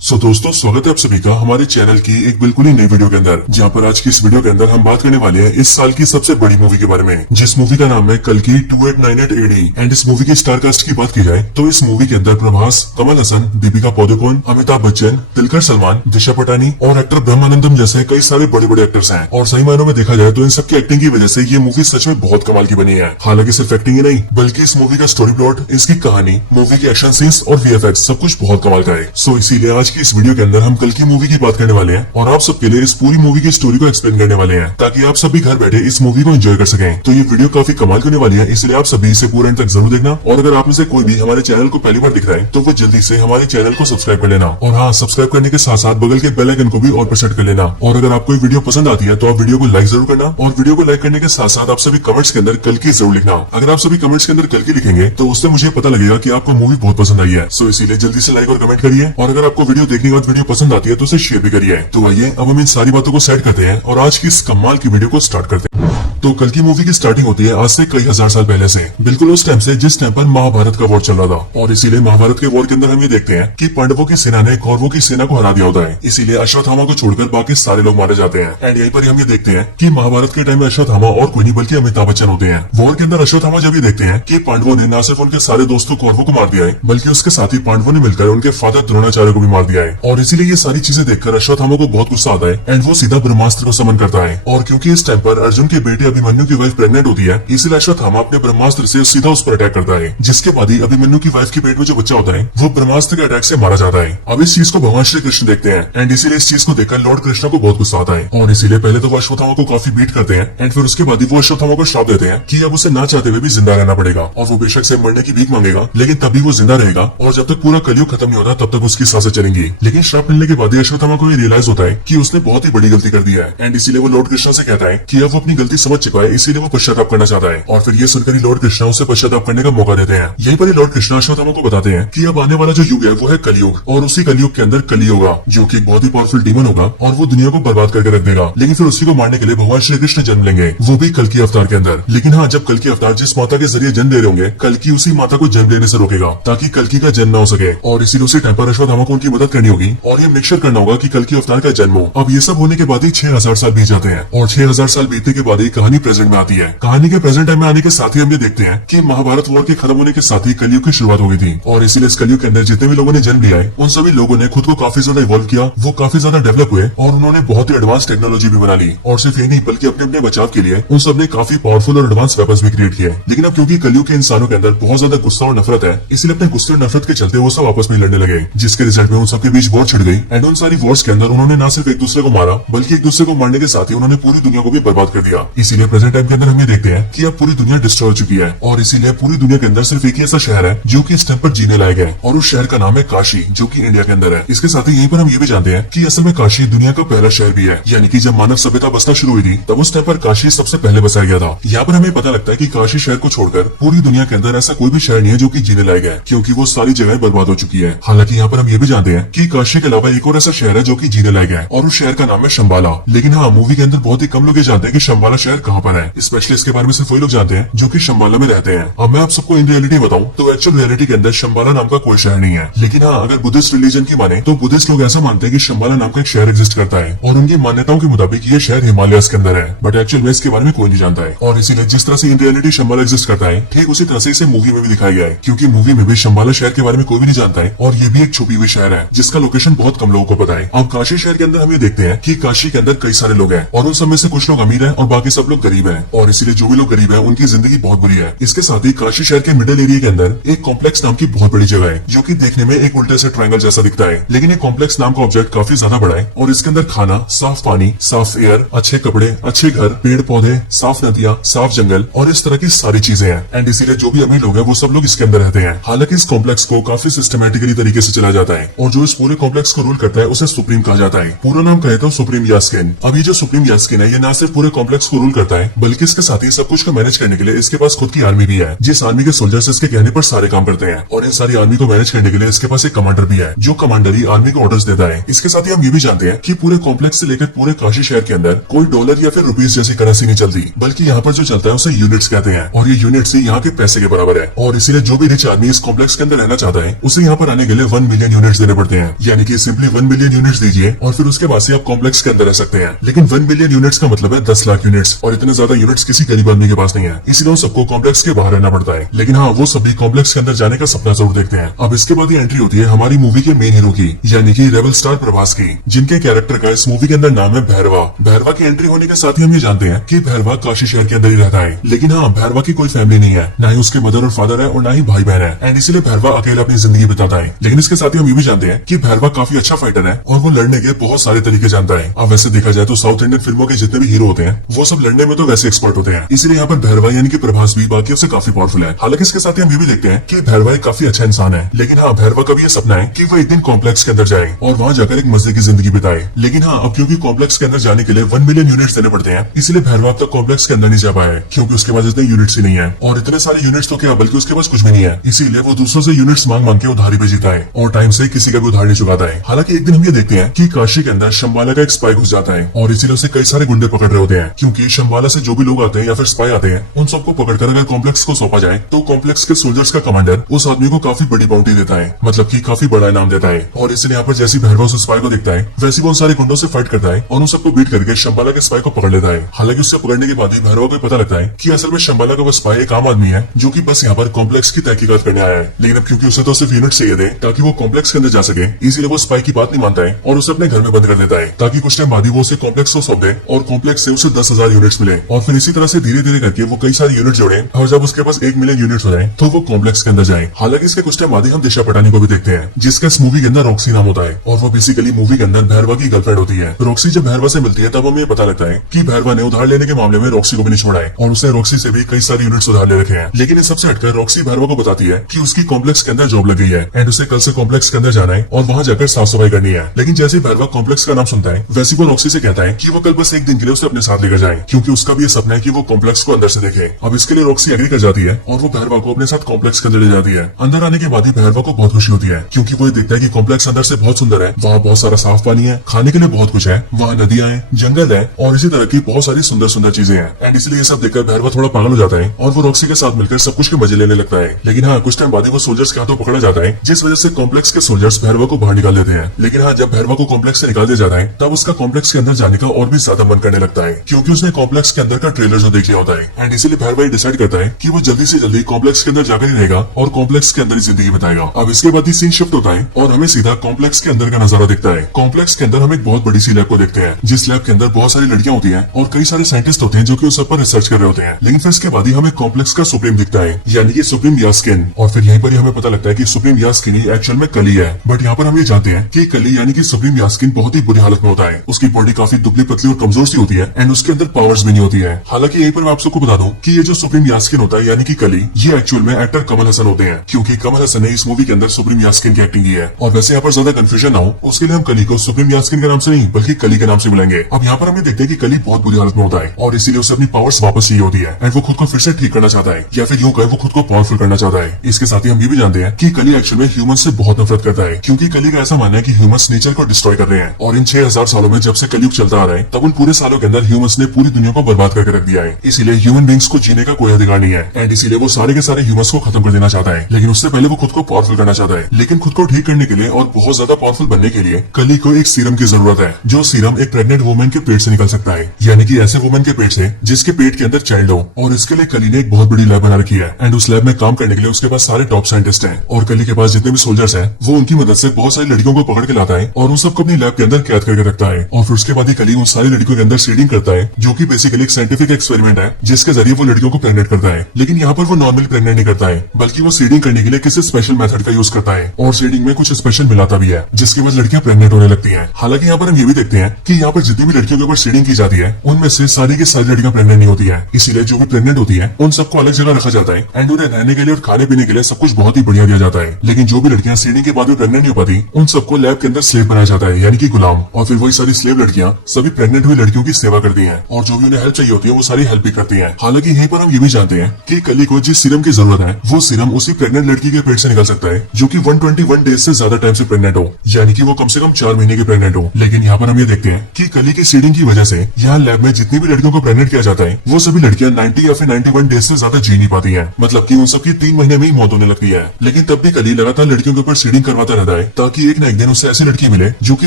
दोस्तों स्वागत है आप सभी का हमारे चैनल की एक बिल्कुल ही नई वीडियो के अंदर, जहां पर आज की इस वीडियो के अंदर हम बात करने वाले हैं इस साल की सबसे बड़ी मूवी के बारे में, जिस मूवी का नाम है कल्कि 2898 एडी। एंड इस मूवी की स्टार कास्ट की बात की जाए तो इस मूवी के अंदर प्रभास, कमल हसन, दीपिका पादुकोण, अमिताभ बच्चन, दुलकर सलमान, दिशा पटानी और एक्टर ब्रह्मानंदम जैसे कई सारे बड़े बड़े एक्टर्स हैं। और सही मायनों में देखा जाए तो इन सबकी एक्टिंग की वजह से ये मूवी सच में बहुत कमाल की बनी है। हालांकि सिर्फ एक्टिंग ही नहीं बल्कि इस मूवी का स्टोरी प्लॉट, इसकी कहानी, मूवी के एक्शन सीन्स और वीएफएक्स सब कुछ बहुत कमाल का है। सो इसीलिए आज की इस वीडियो के अंदर हम कल की मूवी की बात करने वाले हैं और आप सबके लिए इस पूरी मूवी की स्टोरी को एक्सप्लेन करने वाले हैं, ताकि आप सभी घर बैठे इस मूवी को एंजॉय कर सकें। तो ये वीडियो काफी कमाल होने वाली है, इसलिए आप सभी इसे पूरे एंड तक जरूर देखना। और अगर आप में से कोई भी हमारे चैनल को पहली बार दिख रहा है तो वो जल्दी से हमारे चैनल को सब्सक्राइब कर लेना। और हाँ, सब्सक्राइब करने के साथ साथ बगल के बेल आइकन को भी और पर सेट कर लेना। और अगर आपको ये वीडियो पसंद आती है तो आप वीडियो को लाइक जरूर करना। और वीडियो को लाइक करने के साथ साथ आप सभी कमेंट्स के अंदर कल की जरूर लिखना। अगर आप सभी कमेंट्स के अंदर कल की लिखेंगे तो उससे मुझे पता लगेगा कि आपको मूवी बहुत पसंद आई है। सो इसीलिए जल्दी से लाइक और कमेंट करिए। और अगर आपको वीडियो देखने के बाद वीडियो पसंद आती है तो उसे शेयर भी करिए। तो आइए अब हम इन सारी बातों को सेट करते हैं और आज की इस कमाल की वीडियो को स्टार्ट करते हैं। तो कल की मूवी की स्टार्टिंग होती है आज से कई हजार साल पहले से, बिल्कुल उस टाइम से जिस टाइम पर महाभारत का वॉर चल रहा था। और इसीलिए महाभारत के वॉर के अंदर हम ये देखते हैं कि पांडवों की सेना ने कौरवों की सेना को हरा दिया होता है। इसीलिए अश्वत्थामा को छोड़कर बाकी सारे लोग मारे जाते हैं। एंड यहीं पर हम ये देखते हैं कि महाभारत के टाइम में अश्वत्थामा और कोई नहीं बल्कि अमिताभ बच्चन होते हैं। वॉर के अंदर अश्वत्थामा जब ये देखते हैं कि पांडवों ने न सिर्फ उनके सारे दोस्तों कौरवों को मार दिया है, बल्कि उसके साथ ही पांडवों ने मिलकर उनके फादर द्रोणाचार्य को भी मार दिया है। और इसीलिए ये सारी चीजें देखकर अश्वत्थामा को बहुत गुस्सा आता है एंड वो सीधा ब्रह्मास्त्र को समन करता है। और क्योंकि इस टाइम पर अर्जुन के बेटे अभिमन्यु की वाइफ प्रेग्नेंट होती है, इसलिए अश्वत्थामा अपने ब्रह्मास्त्र से सीधा उस पर अटैक करता है, जिसके बाद ही अभिमन्यु की वाइफ के पेट में जो बच्चा होता है वो ब्रह्मास्त्र के अटैक से मारा जाता है। अब इस चीज को भगवान श्री कृष्ण देखते हैं एंड इसीलिए इस चीज को देखकर लॉर्ड कृष्ण को बहुत गुस्सा आता है। और इसीलिए पहले तो वो अश्वत्थामा को काफी बीट करते हैं एंड फिर उसके बाद ही वो अश्वत्थामा को श्राप देते हैं कि अब उसे ना चाहते हुए भी जिंदा रहना पड़ेगा। और वो बेशक से मरने की भीख मांगेगा लेकिन तभी वो जिंदा रहेगा, और जब तक पूरा कलयुग खत्म नहीं होता तब तक उसकी सांसें चलेंगी। लेकिन श्राप मिलने के बाद ही अश्वत्थामा को ये रियलाइज होता है कि उसने बहुत ही बड़ी गलती कर दी है। एंड इसीलिए वो लॉर्ड कृष्ण से कहता है कि अब वो अपनी गलती समझ चुका है, इसीलिए वो पश्चाताप करना चाहता है। और फिर ये सुनकर ही लॉर्ड कृष्ण उसे पश्चाताप करने का मौका देते हैं। यहीं पर ही लॉर्ड कृष्ण अश्वत्थामा को बताते हैं कि अब आने वाला जो युग है वो है कलयुग, और उसी कलयुग के अंदर कली होगा जो कि एक बहुत ही पावरफुल डीमन होगा और वो दुनिया को बर्बाद करके रख देगा। लेकिन फिर उसी को मारने के लिए भगवान श्री कृष्ण जन्म लेंगे, वो भी कल की अवतार के अंदर। लेकिन हाँ, जब कल की अवतार जिस माता के जरिए जन्म ले रहे होंगे, कल की उसी माता को जन्म लेने से रोकेगा ताकि कल की का जन्म न हो सके। और इसीलिए उसी टाइम पर अश्वत्थामा को उनकी मदद करनी होगी और ये मेक श्योर करना होगा कि कल की अवतार का जन्म हो। अब ये सब होने के बाद ही 6000 साल बीत जाते हैं और 6000 साल बीतने के बाद ही कहानी प्रेजेंट में आती है। कहानी के प्रेजेंट टाइम में आने के साथ ही हम ये देखते हैं कि महाभारत वॉर के खत्म होने के साथ ही कलयुग की शुरुआत हो गई थी। और इसीलिए इस कलयुग के अंदर जितने भी लोगों ने जन्म लिया है उन सभी लोगों ने खुद को काफी ज्यादा इवॉल्व किया, वो काफी ज्यादा डेवलप हुए और उन्होंने बहुत ही एडवांस टेक्नोलॉजी भी बना ली। और सिर्फ ये नहीं बल्कि अपने अपने बचाव के लिए उन सब ने काफी पावरफुल और एडवांस वेपन्स भी क्रिएट किए। लेकिन अब क्योंकि कलयुग के इंसानों के अंदर बहुत ज्यादा गुस्सा और नफरत है, इसलिए अपने गुस्से और नफरत के चलते वो सब आपस में लड़ने लगे, जिसके रिजल्ट में उन सबके बीच वॉर छिड़ गई। एंड उन सारी वॉर्स के अंदर उन्होंने न सिर्फ एक दूसरे को मारा बल्कि एक दूसरे को मारने के साथ ही उन्होंने पूरी दुनिया को भी बर्बाद कर दिया। इसीलिए प्रेजेंट टाइम के अंदर हम ये देखते हैं कि अब पूरी दुनिया डिस्ट्रॉय हो चुकी है और इसीलिए पूरी दुनिया के अंदर सिर्फ एक ही ऐसा शहर है जो कि इस टाइम पर जीने लायक है, और उस शहर का नाम है काशी, जो कि इंडिया के अंदर है। इसके साथ ही यहीं पर हम ये भी जानते हैं कि असल में काशी दुनिया का पहला शहर भी है, यानी कि जब मानव सभ्यता बसना शुरू हुई थी तब उस टाइम पर काशी सबसे पहले बसाया गया था। यहाँ पर हमें पता लगता है कि काशी शहर को छोड़कर पूरी दुनिया के अंदर ऐसा कोई भी शहर नहीं है जो कि जीने लायक है, क्योंकि वो सारी जगह बर्बाद हो चुकी है। हालांकि यहाँ पर हम ये भी जानते हैं कि काशी के अलावा एक और ऐसा शहर है जो कि जीने लायक है, और उस शहर का नाम है शंबाला। लेकिन हाँ, मूवी के अंदर बहुत ही कम लोग ये जानते हैं कि शंबाला शहर कहाँ पर है। स्पेशली इसके बारे में सिर्फ वही लोग जानते हैं जो कि शंबाला में रहते हैं। अब मैं आप सबको इन रियलिटी बताऊं तो एक्चुअल रियलिटी के अंदर शंबाला नाम का कोई शहर नहीं है। लेकिन हाँ, अगर बुद्धिस्ट रिलीजन की माने तो बुद्धिस्ट लोग ऐसा मानते हैं कि शंबाला नाम का एक शहर एग्जिस्ट करता है, और उनकी मान्यताओं के मुताबिक ये शहर हिमालय के अंदर है। बट एक्चुअल में इसके बारे में कोई नहीं जानता है। और इसीलिए जिस तरह से इन रियलिटी शंबाला एग्जिस्ट करता है, ठीक उसी तरह से इसे मूवी में भी दिखाया गया है, क्योंकि मूवी में भी शंबाला शहर के बारे में कोई भी नहीं जानता है और ये भी एक छुपी हुई शहर है जिसका लोकेशन बहुत कम लोगों को पता है। अब काशी शहर के अंदर हम ये देखते हैं कि काशी के अंदर कई सारे लोग हैं और उन सब में से कुछ लोग अमीर हैं और बाकी सब लोग गरीब हैं, और इसीलिए जो भी लोग गरीब हैं उनकी जिंदगी बहुत बुरी है। इसके साथ ही काशी शहर के मिडिल एरिया के अंदर एक कॉम्प्लेक्स नाम की बहुत बड़ी जगह है जो कि देखने में एक उल्टे से ट्रायंगल जैसा दिखता है, लेकिन ये कॉम्प्लेक्स नाम का ऑब्जेक्ट काफी ज्यादा बड़ा है और इसके अंदर खाना, साफ पानी, साफ एयर, अच्छे कपड़े, अच्छे घर, पेड़ पौधे, साफ नदियां, साफ जंगल और इस तरह की सारी चीजें हैं। एंड इसीलिए जो भी अमीर लोग हैं वो सब लोग इसके अंदर रहते हैं। हालांकि इस कॉम्प्लेक्स को काफी सिस्टमेटिकली तरीके से चला जाता है और जो इस पूरे कॉम्प्लेक्स को रूल करता है उसे सुप्रीम कहा जाता है। पूरा नाम कहे तो सुप्रीम यास्किन। अब ये जो सुप्रीम यास्किन है ये ना सिर्फ पूरे कॉम्प्लेक्स को रूल करता है, बल्कि इसके साथ ही सब कुछ को मैनेज करने के लिए इसके पास खुद की आर्मी भी है, जिस आर्मी के सोल्जर्स इसके कहने पर सारे काम करते हैं। और इन सारी आर्मी को मैनेज करने के लिए इसके पास एक कमांडर भी है, जो कमांडर ही आर्मी को ऑर्डर्स देता है। इसके साथ ही हम ये भी जानते हैं कि पूरे कॉम्प्लेक्स से लेकर पूरे काशी शहर के अंदर कोई डॉलर या फिर रुपीस जैसी करेंसी नहीं चलती, बल्कि यहाँ पर जो चलता है उसे यूनिट्स कहते हैं, और ये यूनिट्स ही यहाँ के पैसे के बराबर है। और इसीलिए जो भी रिच आदमी इस कॉम्प्लेक्स के अंदर रहना चाहता है, उसे यहाँ पर आने के लिए 1 मिलियन यूनिट्स देने पड़ते हैं। यानी कि सिंपली 1 मिलियन यूनिट्स दीजिए और फिर उसके बाद से आप कॉम्प्लेक्स के अंदर रह सकते हैं। लेकिन 1 मिलियन यूनिट्स का मतलब है 10 लाख यूनिट्स, और इतने ज्यादा यूनिट्स किसी गरीब आदमी के पास नहीं है, इसीलिए उन सबको कॉम्प्लेक्स के बाहर रहना पड़ता है। लेकिन हाँ, वो सभी कॉम्प्लेक्स के अंदर जाने का सपना जरूर देखते हैं। अब इसके बाद ही एंट्री होती है हमारी मूवी के मेन हीरो की, यानी कि रेबल स्टार प्रभास की, जिनके कैरेक्टर का इस मूवी के अंदर नाम है भैरवा। भैरवा की एंट्री होने के साथ ही हम ये जानते हैं कि भैरवा काशी शहर के अंदर ही रहता है। लेकिन हाँ, भैरवा की कोई फैमिली नहीं है, ना ही उसके मदर और फादर है और ना ही भाई बहन है, एंड इसीलिए भैरवा अकेला अपनी जिंदगी बिताता है। लेकिन इसके साथ ही हम ये भी जानते हैं कि भैरवा काफी अच्छा फाइटर है और वो लड़ने के बहुत सारे तरीके जानता है। अब वैसे देखा जाए तो साउथ इंडियन फिल्मों के जितने भी हीरो होते हैं वो सब लड़ने में तो वैसे एक्सपर्ट होते हैं, इसलिए यहाँ पर भैरवा यानी कि प्रभास भी बाकियों से काफी पावरफुल है। हालांकि इसके साथ ही हम ये भी देखते हैं कि भैरवा एक काफी अच्छा इंसान है। लेकिन हाँ, भैरवा का भी ये सपना है कि वो एक दिन कॉम्प्लेक्स के अंदर जाए और वहाँ जाकर एक मजे की जिंदगी बिताए। लेकिन हाँ, अब क्योंकि कॉम्प्लेक्स के अंदर जाने के लिए 1 मिलियन यूनिट्स देने पड़ते हैं, इसलिए भैरवा अब तक कॉम्प्लेक्स के अंदर नहीं जा पाया है, क्योंकि उसके पास इतने यूनिट्स ही नहीं है। और इतने सारे यूनिट्स तो क्या, बल्कि उसके पास कुछ भी नहीं है, इसीलिए वो दूसरों से यूनिट्स मांग मांग के उधारी पे जीता है और टाइम से किसी का भी उधार नहीं चुकाता है। हालांकि एक दिन हम ये देखते हैं कि काशी के अंदर शंबाला का एक स्पाई घुस जाता है और इसीलिए उसे कई सारे गुंडे पकड़ रहे होते हैं, क्योंकि शंबाला से जो भी लोग आते हैं या फिर स्पाई आते हैं, उन सबको पकड़कर अगर कॉम्प्लेक्स को सौंपा जाए तो कॉम्प्लेक्स के सोल्जर्स का कमांडर उस आदमी को काफी बड़ी बाउंटी देता है, मतलब कि काफी बड़ा इनाम देता है। और इसलिए यहाँ पर जैसी भैरवा उस स्पाई को देखता है, वैसे वो उन सारे गुंडों से फाइट करता है और उन सबको बीट करके शंबाला के स्पाई को पकड़ लेता है। हालांकि उससे पकड़ने के बाद ही भैरवा को पता लगता है कि असल में शंबाला का वो स्पाई एक आम आदमी है, जो कि बस यहाँ पर कॉम्प्लेक्स की तहकीकात करने आया है। लेकिन अब क्योंकि उसे तो सिर्फ यूनिट चाहिए थे ताकि वो कॉम्प्लेक्स के अंदर जा सके, इसीलिए वो स्पाई की बात नहीं मानता है और उसे अपने घर में बंद कर देता है, ताकि कुछ टाइम बाद ही वो उसे कॉम्प्लेक्स को सौंप दे और कॉम्प्लेक्स से उसे 10,000 यूनिट्स मिले। और फिर इसी तरह से धीरे धीरे करके वो कई सारे यूनिट जोड़े और जब उसके पास 1 मिलियन यूनिट्स हो जाए तो वो कॉम्प्लेक्स के अंदर जाए। हालांकि इसके कुछ टाइम बाद ही हम दिशा पटानी को भी देखते हैं, जिसका इस मूवी के अंदर रॉक्सी नाम होता है और वो बेसिकली मूवी के अंदर भैरवा की गर्लफ्रेंड होती है। रॉक्सी जब भैरवा से मिलती है तब हमें पता लगता है कि भैरवा ने उधार लेने के मामले में रॉक्सी को भी नहीं छोड़ा है और उसने रॉक्सी से भी कई सारे यूनिट्स उधार ले रखे हैं। लेकिन इन सबसे हटकर रॉक्सी भैरवा को बताती है कि उसकी कॉम्प्लेक्स के अंदर जॉब लग गई है एंड उसे कल से कॉम्प्लेक्स के अंदर जाना है और वहाँ जाकर साफ सफाई करनी है। लेकिन जैसे ही भैरवा कॉम्प्लेक्स का नाम सुनता है, वैसे वो रॉक्सी से कहता है कि वो कल बस एक दिन के लिए उसे अपने साथ लेकर जाए, क्योंकि उसका भी ये सपना है कि वो कॉम्प्लेक्स को अंदर से देखे। अब इसके लिए रॉक्सी एग्री कर जाती है और वो भैरवा को अपने साथ कॉम्प्लेक्स के अंदर ले जाती है। अंदर आने के बाद ही भैरवा को बहुत खुशी होती है, क्योंकि वो ये देखता है कि कॉम्प्लेक्स अंदर से बहुत सुंदर है, वहाँ बहुत सारा साफ पानी है, खाने के लिए बहुत कुछ है, वहाँ नदियां हैं, जंगल है और इसी तरह की बहुत सारी सुंदर सुंदर चीजें हैं। एंड इसलिए ये सब देखकर भैरवा थोड़ा पागल हो जाता है और वो रॉक्सी के साथ मिलकर सब कुछ के मजे लेने लगता है। लेकिन हाँ, कुछ टाइम बाद ही वो सोल्जर्स के हाथों पकड़ा जाता है, जिस वजह से कॉम्प्लेक्स के सोल्जर्स भैरवा को बाहर निकाल देते हैं। लेकिन हाँ, जब भैरवा को कॉम्प्लेक्स से निकाल दिया जाता है तब उसका कॉम्प्लेक्स के अंदर जाने का और भी ज्यादा मन करने लगता है, क्योंकि उसने कॉम्प्लेक्स के अंदर का ट्रेलर जो देख लिया होता है। एंड इसीलिए भैरवा डिसाइड करता है कि वो जल्दी से जल्दी कॉम्प्लेक्स के अंदर जाकर ही रहेगा और कॉम्प्लेक्स के अंदर ही जिंदगी बिताएगा। अब इसके बाद ही सीन शिफ्ट होता है और हमें सीधा कॉम्प्लेक्स के अंदर का नजारा दिखता है। कॉम्प्लेक्स के अंदर हम एक बहुत बड़ी सी लैब को देखते हैं, जिस लैब के अंदर बहुत सारी लड़कियां होती हैं और कई सारे साइंटिस्ट होते हैं जो कि उस पर रिसर्च कर रहे होते हैं। लेकिन फिर इसके बाद ही हमें कॉम्प्लेक्स का सुप्रीम दिखता है, यानी कि सुप्रीम यास्किन। और फिर यहीं पर ही हमें पता लगता है कि सुप्रीम यास्किन ही एक्चुअल में कली है। बट यहाँ पर हम ये जानते हैं कि कली यानी कि सुप्रीम यास्किन बहुत ही बुरी हालत में होता है। उसकी बॉडी काफी दुबली पतली और कमजोर सी होती है एंड उसके अंदर पावर्स भी नहीं होती है। हालांकि यहीं पर मैं आप सबको बता दूं कि ये जो सुप्रीम यास्किन होता है यानी कि कली, ये एक्चुअल में एक्टर कमल हसन होते हैं, क्योंकि कमल हसन ने इस मूवी के अंदर सुप्रीम यास्किन की एक्टिंग की है। और वैसे यहाँ पर ज्यादा कंफ्यूजन ना हो उसके लिए हम कली को सुप्रीम यास्किन के नाम से नहीं बल्कि कली के नाम से बुलाएंगे। अब यहाँ पर हम ये देखते हैं कि कली बहुत बुरी हालत में होता है और इसीलिए उसे अपनी पावर्स वापस चाहिए होती है एंड वो खुद को फिर से ठीक करना चाहता है, या फिर यूं कहे वो खुद को पावरफुल करना चाहता है। इसके साथ ही हम ये भी जानते हैं कि कली एक्चुअल में ह्यूमंस से बहुत नफरत करता है, क्योंकि कली का ऐसा मानना है कि ह्यूमंस नेचर को डिस्ट्रॉय कर रहे हैं और इन 6000 सालों में जब से कलयुग चलता आ रहा है तब उन पूरे सालों के अंदर ह्यूमंस ने पूरी दुनिया को बर्बाद करके रख दिया है। इसीलिए ह्यूमन बींग्स को जीने का कोई अधिकार नहीं है एंड इसीलिए वो सारे के सारे ह्यूमंस को खत्म कर देना चाहता है। लेकिन उससे पहले वो खुद को पावरफुल करना चाहता है। लेकिन खुद को ठीक करने के लिए और बहुत ज्यादा पावरफुल बनने के लिए कली को एक सीरम की जरूरत है, जो सीरम एक प्रेग्नेंट वुमेन के पेट से निकल सकता है, यानी कि ऐसे वुमेन के पेट से जिसके पेट के अंदर चाइल्ड हो। और इसके लिए कली ने एक बहुत बड़ी लैब बना रखी है एंड उस लैब में काम करने के लिए उसके पास सारे टॉप साइंटिस्ट हैं और कली के पास जितने भी सोल्जर्स हैं वो उनकी मदद से बहुत सारी लड़कियों को पकड़ के लाता है और उन सबको अपनी लैब के अंदर कैद करके रखता है। और फिर उसके बाद ही कली उन सारी लड़कियों के अंदर सीडिंग करता है, जो कि बेसिकली एक साइंटिफिक एक्सपेरिमेंट है जिसके जरिए वो लड़कियों को प्रेग्नेंट करता है। लेकिन यहाँ पर वो नॉर्मल प्रेग्नेंट नहीं करता है, बल्कि वो सीडिंग करने के लिए किसी स्पेशल मेथड का यूज करता है और सीडिंग में कुछ स्पेशल मिलाता भी है, जिसके बाद लड़कियां प्रेग्नेंट होने लगती हैं। हालांकि यहाँ पर हम ये भी देखते हैं कि यहाँ पर जितनी भी लड़कियों के ऊपर सीडिंग की जाती है उनमें से सारी की सारी लड़कियां प्रेग्नेंट नहीं होती है। इसीलिए जो भी प्रेग्नेंट होती है उन सबको अलग जगह रखा जाता है एंड उन्हें रहने के लिए और खाने पीने के लिए सब कुछ बहुत ही बढ़िया दिया जाता है। लेकिन जो भी लड़कियां सीडिंग के बाद भी प्रेग्नेंट नहीं हो पाती उन सबको लैब के अंदर स्लेव बनाया जाता है, यानी कि गुलाम। और फिर वही सारी स्लेव लड़कियां सभी प्रेग्नेंट हुई लड़कियों की सेवा करती हैं और जो भी उन्हें हेल्प चाहिए होती है वो सारी हेल्प भी करती है। हालांकि यहीं पर हम ये भी जानते हैं कि कली को जिस सीरम की जरूरत है वो सीरम उसी प्रेग्नेंट लड़की के पेट से निकल सकता है जो कि 121 डेज से ज्यादा टाइम से प्रेग्नेंट हो, यानी कि वो कम से कम 4 महीने की प्रेग्नेंट हो। लेकिन यहाँ पर हम ये देखते हैं कि कली की सीडिंग की वजह से यहाँ लैब में जितनी भी लड़कियों को प्रेग्नेंट किया जाता है वो सभी लड़कियां 90 या फिर 91 डेज से ज्यादा जी नहीं पाती हैं। मतलब कि उन सबकी 3 महीने में ही मौत होने लगती है। लेकिन तब भी कली लगातार लड़कियों के ऊपर सीडिंग करवाता रहता है ताकि एक न एक दिन उसे ऐसी लड़की मिले जो कि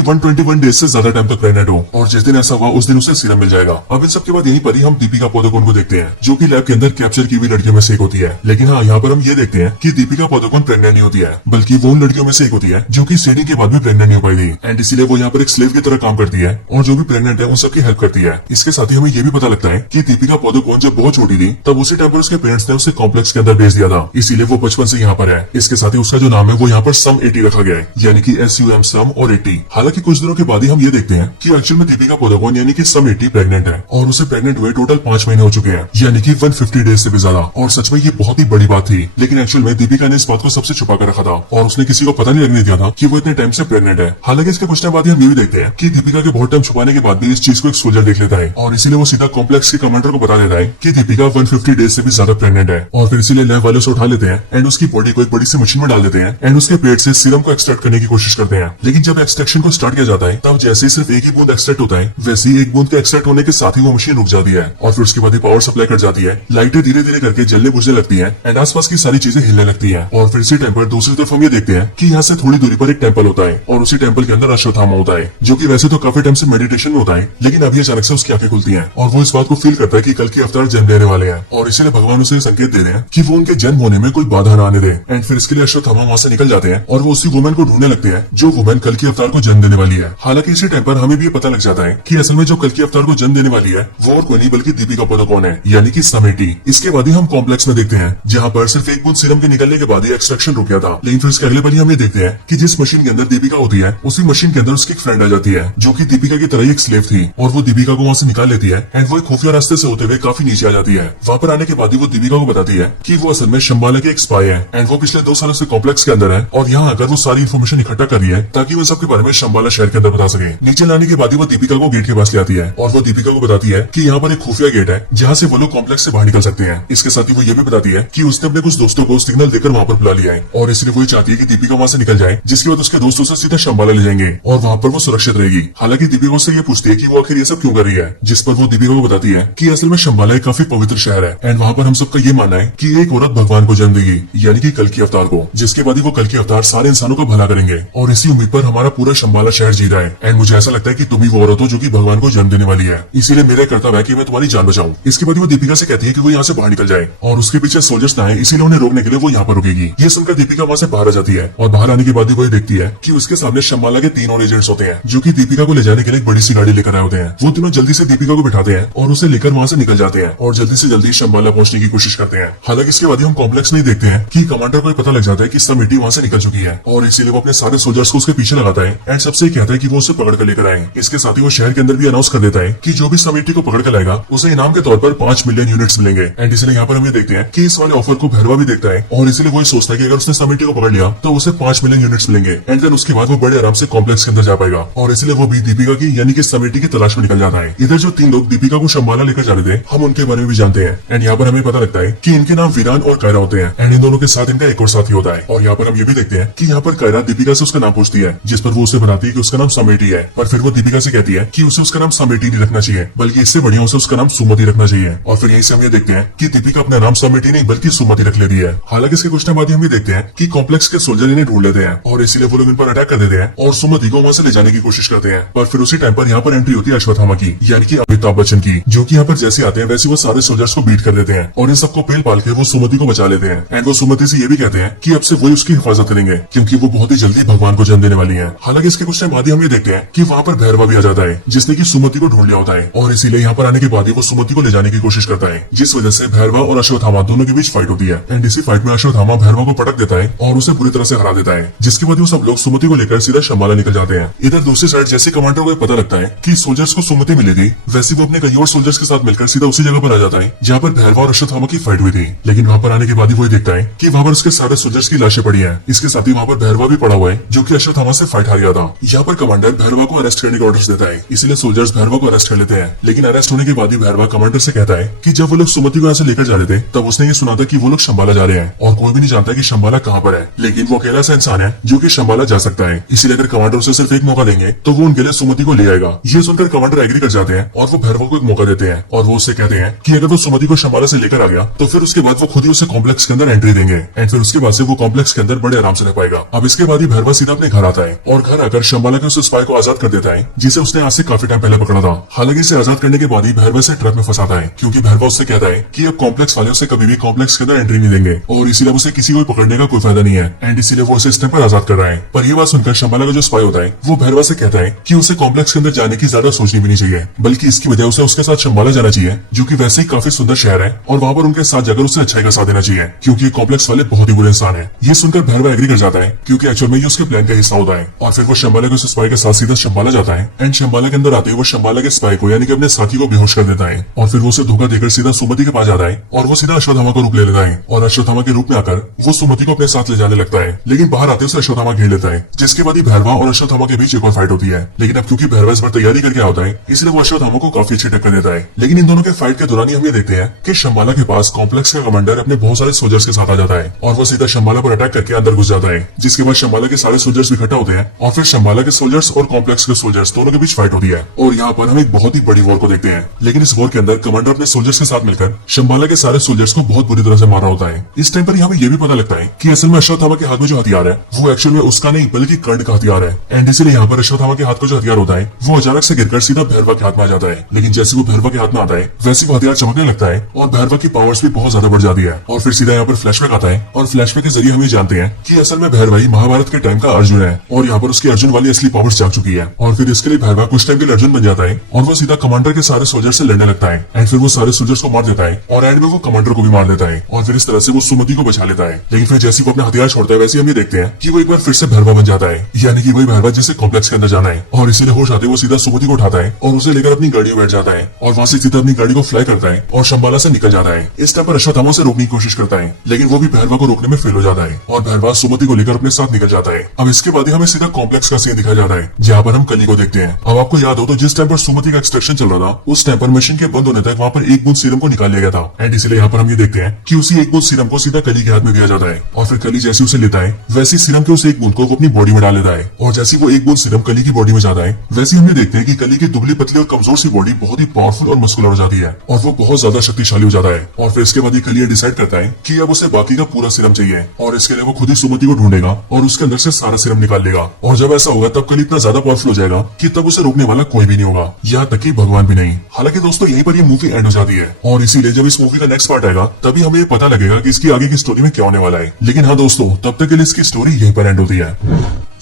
121 डेज से ज्यादा टाइम तक प्रेग्नेंट हो, और जिस दिन ऐसा हुआ उस दिन उसे सीरम मिल जाएगा। अब इन सबके बाद यहीं पर ही हम दीपिका पादुकोण को देखते हैं जो कि लैब के अंदर कैप्चर की हुई लड़कियों में से एक होती है। लेकिन हाँ, यहाँ पर हम ये देखते हैं कि दीपिका पादुकोण प्रेग्नेंट नहीं होती है, बल्कि वो उन लड़कियों में से एक होती है जो कि सीडिंग के बाद भी प्रेग्नेंट नहीं हो पाई थी, एंड इसीलिए वो यहाँ पर एक स्लेव की तरह काम करती है और जो भी प्रेग्नेंट है उन सबकी हेल्प करती है। इसके साथ ही हमें ये भी पता लगता है कि दीपिका पादुकोण जब बहुत छोटी थी तब उसी टाइम पर उसके पेरेंट्स ने उसे कॉम्प्लेक्स के अंदर भेज दिया था, इसीलिए वो बचपन से यहाँ पर है। इसके साथ ही उसका जो नाम है वो यहाँ पर सम 80 रखा गया है, यानी कि SUM सम और 80। हालांकि कुछ दिनों के बाद ही हम ये देखते हैं कि एक्चुअल में दीपिका पादुकोण यानी कि सम 80 प्रेग्नेंट है और उसे प्रेग्नेंट हुए टोटल 5 महीने हो चुके हैं, यानी कि 150 डेज से भी ज्यादा। और सच में ये बहुत ही बड़ी बात थी, लेकिन एक्चुअल में दीपिका ने इस बात को सबसे छुपा कर रखा था और उसने किसी को पता नहीं लगने दिया था कि वो इतने टाइम से प्रेग्नेंट है। हालांकि इसके कुछ टाइम बाद हम ये भी देखते हैं कि दीपिका के बहुत टाइम छुपाने के बाद भी इस चीज को एक सोल्जर देख लेता है और इसीलिए वो सीधा कॉम्प्लेक्स के कमांडर को बता देता है कि दीपिका 150 डेज से भी ज्यादा प्रेग्नेंट है, और फिर इसीलिए लैब वाले उसे उठा लेते हैं एंड उसकी बॉडी को एक बड़ी सी मशीन में डाल देते हैं एंड उसके पेट से सीरम को एक्सट्रैक्ट करने की कोशिश करते हैं। लेकिन जब एक्सट्रैक्शन को स्टार्ट किया जाता है तब जैसे ही सिर्फ एक ही बूंद एक्सट्रैक्ट होता है वैसे ही एक बूंद के एक्सट्रैक्ट होने के साथ ही वो मशीन रुक जाती है और फिर उसके बाद पावर सप्लाई कट जाती है, लाइटें धीरे धीरे करके जलने बुझने लगती है एंड आसपास की सारी चीजें हिलने लगती है। और फिर इसी टाइम पर दूसरी तरफ हम ये देखते हैं कि यहाँ से थोड़ी दूरी पर एक टेम्पल होता है और उसी टेम्पल के अंदर अश्वत्थामा होता है जो कि वैसे तो काफी टाइम से मेडिटेशन में होता है, लेकिन अभी अचानक से उसकी आंखें खुलती हैं और वो इस बात को फील करता है कि कल के अवतार जन्म लेने वाले हैं और इसीलिए भगवान उसे संकेत दे रहे हैं कि वो उनके जन्म होने में कोई बाधा न आने दे। एंड फिर इसके लिए अश्वत्थामा वहां से निकल जाते हैं और वो उसी वुमेन को ढूंढने लगते हैं जो वुमेन कल के अवतार को जन्म देने वाली है। हालांकि इसी टाइम पर हमें भी ये पता लग जाता है कि असल में जो कल के अवतार को जन्म देने वाली है वो और कोई नहीं बल्कि दीपिका पादुकोण है, यानी कि सम 80। इसके बाद ही हम कॉम्प्लेक्स में देखते हैं जहाँ पर सिर्फ एक बूंद सीरम के निकलने के बाद ही एक्सट्रैक्शन रुक गया था। लेकिन फिर इसके अगले पल ही हम ये देखते हैं कि जिस मशीन के अंदर दीपिका होती है उसी मशीन के अंदर उसकी एक फ्रेंड आ जाती है जो कि दीपिका की तरह ही एक स्लेव थी और वो दीपिका को वहां से निकाल लेती है एंड वो एक खुफिया रास्ते से होते हुए काफी नीचे आ जाती है। वहां पर आने के बाद ही वो दीपिका को बताती है कि वो असल में शंबाला की एक स्पाई है एंड वो पिछले 2 सालों से कॉम्प्लेक्स के अंदर है और यहाँ आकर वो सारी इन्फॉर्मेशन इकट्ठा कर रही है ताकि वो सबके बारे में शंबाला शहर के अंदर बता सके। नीचे लाने के बाद ही वो दीपिका को गेट के पास ले आती है और वो दीपिका को बताती है कि यहाँ पर एक खुफिया गेट है जहाँ से वो लोग कॉम्प्लेक्स से बाहर निकल सकते हैं। इसके साथ ही वो ये भी बताती है कि उसने अपने कुछ दोस्तों को सिग्नल देकर वहाँ पर बुला लिया है और इसलिए वो चाहती है कि दीपिका वहाँ से निकल जाए, जिसके बाद उसके दोस्तों से सीधा शंबाला ले जाएंगे और वहाँ पर वो सुरक्षित रहेगी। हालांकि दीपिका उससे ये पूछती है कि वो आखिर ये सब क्यों कर रही है, जिस पर वो दीपिका को बताती है कि असल में शंबाला एक काफी पवित्र शहर है एंड वहाँ पर हम सबका ये मानना है कि एक औरत भगवान को जन्म देगी, यानी कि कल की अवतार को, जिसके बाद ही वो कल के अवतार सारे इंसानों का भला करेंगे। और इसी उम्मीद पर हमारा पूरा शंबाला शहर जी रहा है एंड मुझे ऐसा लगता है कि तुम ही वो औरत हो जो कि भगवान को जन्म देने वाली है, इसीलिए मेरा कर्तव्य है कि मैं तुम्हारी जान बचाऊं। इसके बाद वो दीपिका से कहती है कि वो यहाँ से बाहर निकल जाए और उसके पीछे सोल्जर्स ना आए, इसीलिए उन्हें रोकने के लिए वो यहाँ पर रुकेगी। ये सुनकर दीपिका वहाँ से बाहर आ जाती है और बाहर आने के बाद ही वो देखती है कि उसके सामने शंबाला के 3 और एजेंट्स होते हैं जो कि दीपिका को ले जाने के लिए एक बड़ी सी गाड़ी लेकर आए होते हैं। वो तीनों जल्दी से दीपिका को बिठाते हैं और उसे लेकर वहाँ से निकल जाते हैं और जल्दी से जल्दी शंबाला पहुंचने की कोशिश करते हैं। हालांकि इसके बाद हम कॉम्प्लेक्स में देखते हैं कि कमांडर को पता लग जाता है कि सम 80 वहाँ से निकल चुकी है और इसीलिए वो अपने सारे सोल्जर्स को उसके पीछे लगाता है एंड सबसे कहता है कि वो उसे पकड़ कर लेकर आए। इसके साथ ही वो शहर के अंदर भी अनाउंस कर देता है कि जो भी सम 80 को पकड़ कर लाएगा उसे इनाम के तौर पर 5 मिलियन यूनिट्स मिलेंगे। एंड इसलिए यहाँ पर हम ये देखते हैं कि इस वाले ऑफर को भैरवा भी देखता है और इसलिए वो सोचता है कि अगर उसने सम 80 को पकड़ लिया तो उसे 5 मिलियन यूनिट्स मिलेंगे एंड देन उसके बाद वो बड़े आराम से कॉम्प्लेक्स के अंदर जा पाएगा और इसलिए वो भी दीपिका की यानी कि सम 80 की तलाश में निकल जाता है। इधर जो 3 लोग दीपिका को शंबाला लेकर जा रहे थे हम उनके बारे में भी जानते हैं एंड यहाँ पर हमें पता लगता है कि इनके नाम वीरान और कायरा होते हैं एंड इन दोनों के साथ इनका एक और साथी होता है। और यहाँ पर हम ये भी देखते हैं कि यहाँ पर कायरा दीपिका से उसका नाम पूछती है, जिस पर वो उसे बताती है कि उसका नाम सम 80 है, पर फिर वो दीपिका से कहती है कि उसे उसका नाम सम 80 नहीं रखना चाहिए बल्कि इससे बढ़िया उसे उसका नाम सुमति रखना चाहिए। और फिर यहीं से हम ये देखते हैं कि दीपिका अपना नाम सम 80 नहीं बल्कि सुमति रख लेती है। हालांकि इसके कुछ टाइम बाद हम ये देखते हैं कि कॉम्प्लेक्स के सोल्जर इन्हें ढूंढ लेते हैं और इसीलिए वो लोग इन पर अटैक कर देते हैं और सुमति को वहाँ से ले जाने की कोशिश करते हैं। पर फिर उसी टाइम पर यहाँ पर एंट्री होती है अश्वत्थामा की, यानी कि अमिताभ बच्चन की, जो कि यहाँ पर जैसे आते हैं वैसे वो सारे सोल्जर्स को बीट कर देते हैं और इन सबको पेल पाल के वो सुमति को बचा लेते हैं एंड वो सुमति से ये भी कहते हैं कि अब से वही उसकी हिफाजत करेंगे क्योंकि वो बहुत ही जल्दी भगवान को जन्म देने वाली है। हालांकि इसके कुछ टाइम बाद ही हम ये देखते हैं कि वहाँ पर भैरवा भी आ जाता है जिसने की सुमति को ढूंढ लिया होता है और इसीलिए यहाँ पर आने के बाद ही वो सुमति को ले जाने की कोशिश करता है, जिस वजह से भैरवा और अश्वत्थामा दोनों के बीच फाइट होती है एंड इसी फाइट में अश्वत्थामा भैरवा को पटक देता है और उसे बुरी तरह से हरा देता है, जिसके बाद वो सब लोग सुमति को लेकर सीधा शंबाला निकल जाते हैं। इधर दूसरी साइड जैसे कमांडर को पता लगता है कि सोल्जर्स को सुमति मिली थी वैसे वो अपने कई और सोल्जर्स के साथ मिलकर सीधा उसी जगह पर आ जाता है जहाँ पर भैरवा और अश्वत्थामा की फाइट हुई थी। लेकिन वहाँ पर आने के बाद ही वो देखता है कि वहाँ पर उसके सारे सोल्जर्स की लाशें पड़ी है। इसके साथ ही वहाँ पर भैरवा भी पड़ा हुआ है जो कि अश्वत्थामा से फाइट हार गया था। यहाँ पर कमांडर भैरवा को अरेस्ट करने के ऑर्डर्स देता है, इसलिए सोल्जर्स भैरवा को अरेस्ट कर लेते हैं। लेकिन अरेस्ट होने के बाद ही भैरवा कमांडर से कहता है कि जब वो लोग सुमति को यहाँ से लेकर जा रहे थे तब उसने ये सुना था कि वो लोग शंबाला जा रहे हैं और कोई भी नहीं जानता कि शंबाला कहाँ पर है, लेकिन वो अकेला सा इंसान है जो कि शंबाला जा सकता है। इसीलिए अगर कमांडर उसे सिर्फ एक मौका देंगे तो वो उनके लिए सुमति को ले आएगा। ये सुनकर कमांडर एग्री कर जाते हैं और वो भैरवा को एक मौका देते हैं और वो उससे कहते हैं कि अगर वो सुमति को शंबाला से लेकर आ गया तो फिर उसके बाद वो खुद ही उसे कॉम्प्लेक्स के अंदर एंट्री देंगे एंड फिर उसके बाद से वो कॉम्प्लेक्स के अंदर बड़े आराम से रह पाएगा। अब इसके बाद ही भैरवा सीधा अपने घर आता है और घर आकर शंबाला के उस स्पाई को आजाद कर देता है जिसे उसने आज से काफी टाइम पहले पकड़ा था। हालांकि इसे आजाद करने के बाद ही भैरवा से ट्रक में फंसाता है क्योंकि भैरवा उससे कहता है कि अब कॉम्प्लेक्स वाले उसे कभी भी कॉम्प्लेक्स के अंदर एंट्री नहीं देंगे और इसीलिए उसे किसी को पकड़ने का कोई फायदा नहीं है एंड इसीलिए वो उसे इस टाइम पर आजाद कर रहा है। पर ये बात सुनकर शंबाला का जो स्पाई होता है वो भैरवा से कहता है कि उसे कॉम्प्लेक्स के अंदर जाने की ज्यादा सोचनी भी नहीं चाहिए, बल्कि इसकी वजह उसे उसके साथ शंबाला जाना चाहिए जो कि वैसे ही काफी सुंदर शहर है और वहाँ पर उनके साथ जाकर उसे अच्छाई का साथ देना चाहिए क्योंकि कॉम्प्लेक्स वाले बहुत ही बुरे इंसान है। ये सुनकर भैरवा एग्री कर जाता है क्योंकि एक्चुअल में ये उसके प्लान का हिस्सा होता है और फिर वो शंबाला के उस स्पाई के साथ सीधा शंबाला जाता है एंड शंबाला के अंदर आते ही वो शंबाला के स्पाई को यानी कि अपने साथी को बेहोश कर देता है और फिर वो उसे धोखा देकर सीधा सुमति के पास जाता है और वो सीधा अश्वत्थामा का रूप ले लेता है और अश्वत्थामा के रूप में आकर वो सुमति को अपने साथ ले जाने लगता है। लेकिन बाहर आते उसे अश्वत्थामा घेर लेता है जिसके बाद ही भैरवा और अश्वत्थामा के बीच एक और फाइट होती है। लेकिन अब क्योंकि भैरवा इस बार तैयारी करके आता है इसलिए वो अश्वत्थामा को काफी अच्छी टक्कर देता है। लेकिन इन दोनों के फाइट के दौरान ही हम ये देखते हैं कि शंबाला के पास कॉम्प्लेक्स का कमांडर अपने बहुत सारे सोल्जर्स के साथ आ जाता है और वो सीधा शंबाला पर अटैक करके अंदर घुस जाता है जिसके बाद शंबाला के सारे सोल्जर्स इकट्ठा होते हैं और फिर शंबाला के सोल्जर्स और कॉम्प्लेक्स के सोल्जर्स दोनों के बीच फाइट होती है और यहाँ पर हम एक बहुत ही बड़ी वॉर को देखते हैं। लेकिन इस वॉर के अंदर कमांडर अपने सोल्जर्स के साथ मिलकर शंबाला के सारे सोल्जर्स को बहुत बुरी तरह से मारा होता है। इस टाइम पर हमें यह भी पता लगता है कि असल में अश्वत्थामा के हाथ में जो हथियार है वो एक्चुअल में उसका नहीं बल्कि कर्ण का हथियार है एंड इसलिए यहाँ पर अश्वत्थामा के हाथ का जो हथियार होता है वो अचानक से गिरकर सीधा भैरवा के हाथ में आ जाता है। लेकिन जैसे वो भैरवा के हाथ में आता है वैसे वो हथियार चमकने लगता है और भैरवा की पावर्स भी बहुत ज्यादा बढ़ जाती है और फिर सीधा यहाँ पर फ्लैशबैक आता है और फ्लैशबैक के जरिए हम ये जानते हैं कि असल में भैरवा ही महाभारत के टाइम का अर्जुन है और यहाँ पर उसकी अर्जुन वाली असली पावर्स जाग चुकी है और फिर इसके लिए भैरवा कुछ टाइम के लिए अर्जुन बन जाता है और वो सीधा कमांडर के सारे सोल्जर से लड़ने लगता है एंड फिर वो सारे सोल्जर्स को मार देता है और एंड में वो कमांडर को भी मार देता है और फिर इस तरह से वो सुमति को बचा लेता है। लेकिन फिर जैसे वो अपने हथियार छोड़ता है वैसे हम ये देखते हैं कि वो एक बार फिर से भैरवा बन जाता है यानी कि वही भैरवा जिसे कॉम्प्लेक्स के अंदर जाना है और इसीलिए होश आते वो सीधा सुमति को उठाता है और उसे लेकर अपनी गाड़ी में बैठ जाता है और वहां से सीधा अपनी गाड़ी को फ्लाई करता है और शंबाला से निकल जाता है। इस टाइम पर अश्वत्थामा से रोकने की कोशिश करता है लेकिन वो भी भैरवा को रोकने में फेल हो जाता है और भैरवा सुमति को लेकर अपने साथ निकल जाता है। अब इसके बाद हमें सीधा कॉम्प्लेक्स का सीन दिखाया जाता है जहाँ पर हम कली को देखते हैं। अब आपको याद हो तो जिस टाइम पर सुमति का एक्सट्रैक्शन चल रहा था उस टाइम पर मशीन के बंद होने तक वहाँ पर एक बूंद सीरम को निकाल लिया गया था एंड इसलिए यहाँ पर हम ये देखते हैं कि उसी एक बूंद सीरम को सीधा कली के हाथ में दिया जाता है और फिर कली जैसे उसे लेता है वैसे सीरम के उस एक बूंद को वो अपनी बॉडी में डाल लेता है और जैसे वो एक बूंद सीरम कली की बॉडी में जाता है वैसे हम ये देखते हैं कि कली की दुबली पतली और कमजोर सी बॉडी बहुत ही पावरफुल और मस्कुलर हो जाती है और वो बहुत ज्यादा शक्तिशाली हो जाता है। और फिर इसके बाद कली डिसाइड करता है कि अब उसे बाकी का पूरा सीरम चाहिए और इसके लिए वो खुद ही सुमति को ढूंढेगा और उसके अंदर से सारा सीरम निकाल लेगा और जब ऐसा होगा तब कली इतना ज्यादा पावरफुल हो जाएगा कि तब उसे रोकने वाला कोई भी नहीं होगा, यहाँ तक कि भगवान भी नहीं। हालांकि दोस्तों यहीं पर ये मूवी एंड हो जाती है और इसीलिए जब इस मूवी का नेक्स्ट पार्ट आएगा तभी हमें ये पता लगेगा कि इसकी आगे की स्टोरी में क्या होने वाला है। लेकिन हाँ दोस्तों तब तक के लिए इसकी स्टोरी यहीं पर एंड होती है।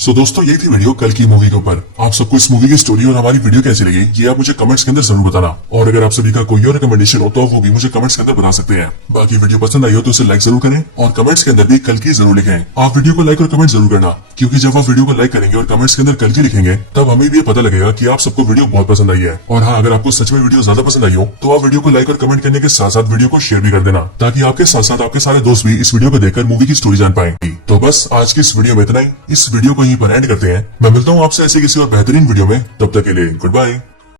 सो दोस्तों यही थी वीडियो कल की मूवी के ऊपर। आप सबको इस मूवी की स्टोरी और हमारी वीडियो कैसी लगी ये आप मुझे कमेंट्स के अंदर जरूर बताना और अगर आप सभी का कोई और रिकमेंडेशन हो तो वो भी मुझे कमेंट्स के अंदर बता सकते हैं। बाकी वीडियो पसंद आई हो तो उसे लाइक जरूर करें और कमेंट्स के अंदर भी कल की जरूर लिखें। आप वीडियो को लाइक और कमेंट जरूर करना क्योंकि जब आप वीडियो को लाइक करेंगे और कमेंट्स के अंदर कल की लिखेंगे तब हमें भी पता लगेगा कि आप सबको वीडियो बहुत पसंद आई है। और हाँ अगर आपको सच में वीडियो ज्यादा पसंद आई हो तो आप वीडियो को लाइक और कमेंट करने के साथ साथ वीडियो को शेयर भी कर देना ताकि आपके साथ साथ आपके सारे दोस्त भी इस वीडियो को देखकर मूवी की स्टोरी जान पाएंगे। तो बस आज की इस वीडियो में इतना ही। इस वीडियो को यहीं पर एंड करते हैं। मैं मिलता हूँ आपसे ऐसे किसी और बेहतरीन वीडियो में, तब तक के लिए गुड बाय।